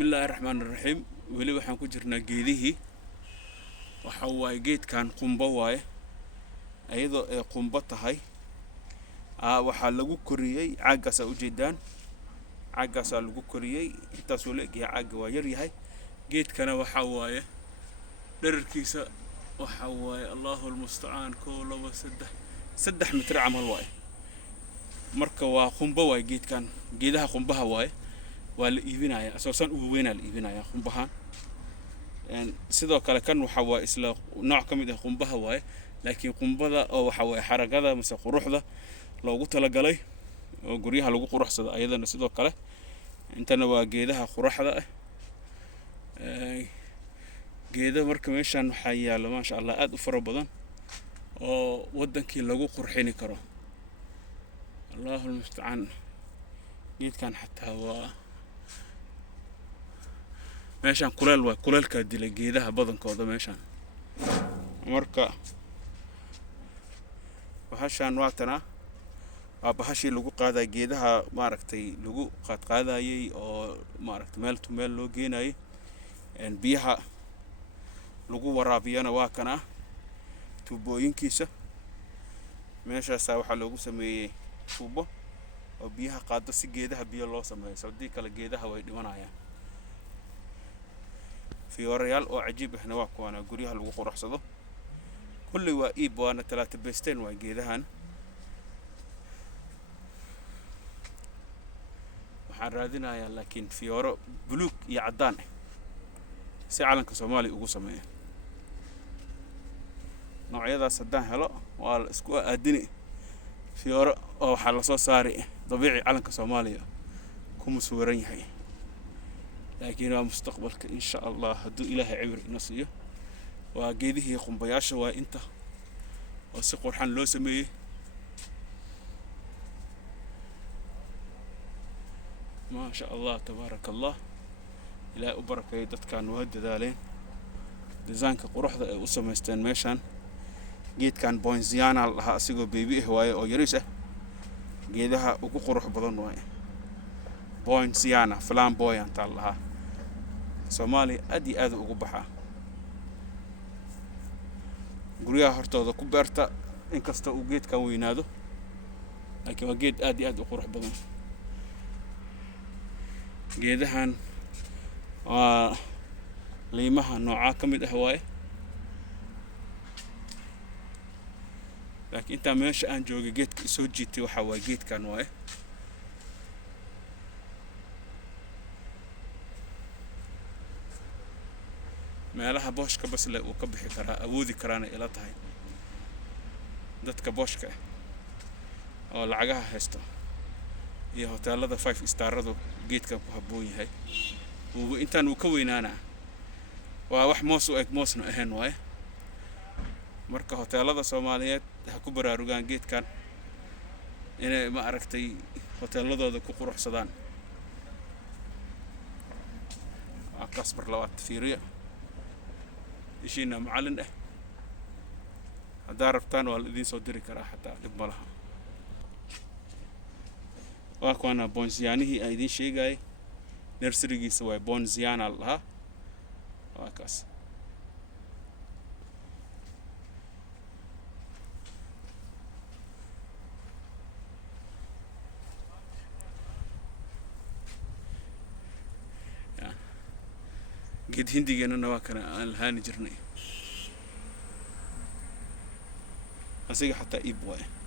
bismillaahi raxmaani raxiim. weli waxaan ku jirnaa geedihii. waxa waaye geedkan qumbo waaye, ayadoo ay qumbo tahay waxaa lagu koriyey caagaasaa ujeedaan. caagaasaa lagu koriyey intaasuu la egyahay. caagga waa yar yahay. geedkana waxa waaye dherarkiisa waxa waaye allahu almustacaan 1 2 3 mitir camal waaye. marka waa qumbo waaye geedkan. geedaha qumbaha waaye, waa la iibinayaa asoosan ugu weynaa la iibinayaa qumbahan. sidoo kale kan waxa waa isla nooc ka mid ah qumbaha waaye, laakiin qumbada oo waxa waa xaragada mise quruxda loogu talagalay oo guryaha lagu quruxsado ayadana sidoo kale. intana waa geedaha quruxda ah. geeda marka meeshan waxa yaalo maasha Allah aad u fara badan oo wadankii lagu qurxini karo. allahu almustacaan. geedkan xataa waa meeshan kuleel waa kuleelka dilay geedaha badankooda meeshan. marka bahashan waatana waa bahashii lagu qaaday geedaha maaragtay lagu qaadayay oo maaragtay meel to meel loo geenayay biyaha lagu waraabiyana waa kana tuubooyinkiisa. meeshaas waxa loogu sameeyay tuubo oo biyaha qaado si geedaha biyo loo sameeyo, sababtoo kale geedaha way dhimanayaan. fiyorayaal oo cajiib ahna waa kuwana guryaha lagu quruxsado. kulli waa iib waana 3 beesteen waa geedahan. waxaan raadinayaa laakiin fiyoro buluug iyo cadaan ah si calanka Soomaaliya ugu sameeyo. noocyadaas haddaan helo waa la isku aadini fiyoro oo waxa la soo saari dabiici calanka Soomaaliya kuma suwaran yahay. laakiin waa mustaqbalka insha Allah hadduu Ilaahay cibri ina siiyo. waa geedihii qumbayaasha waa inta oo si qurxan loo sameeyay. ما شاء الله تبارك الله. إلى أبركة يدتكان وهددالين ديزاينك قروحدا أي وسميستين ميشان. جيد كان بوينزيانا لها أسيقو بيبي هواي أو يريسه. جيدها وكو قروح بدن واي بوينزيانا فلان بويان تالها سومالي أدي أدو وقبحا قريها هرتوضا كبيرتا إنكستا وجيد كان وينادو، لكن وجيد أدي أدو قروح بدن. geedahan waa liimaha nooca ka mid ah waaye, laakiin inta meesha aan joogay geedka soo jiitay waxa waa geedkan waaye. meelaha booshka bas le uu ka bixi karaa awoodi karaana ila tahay dadka booshka oo lacagaha haysto iyo hoteelada 5 starradu geedka ku habboon yahay. intaan uu ka weynaana waa wax moos u eg moosna ahayn waaye. marka hoteelada Soomaaliyeed ha ku baraarugaan geedkan inay ma aragtay hoteeladooda ku quruxsadaan. kasbar labaad fiiriya ishiina macallin ah haddaa rabtaan waa la idiin soo diri karaa xataa dhib ma laha. waa kuwana bonziyaanihii ay idiin sheegay nurserygiisa waa bonziyaana lahaa. waa kaas geed hindigeena waa kana aan lahaani jirnay asiga xataa iib waaye.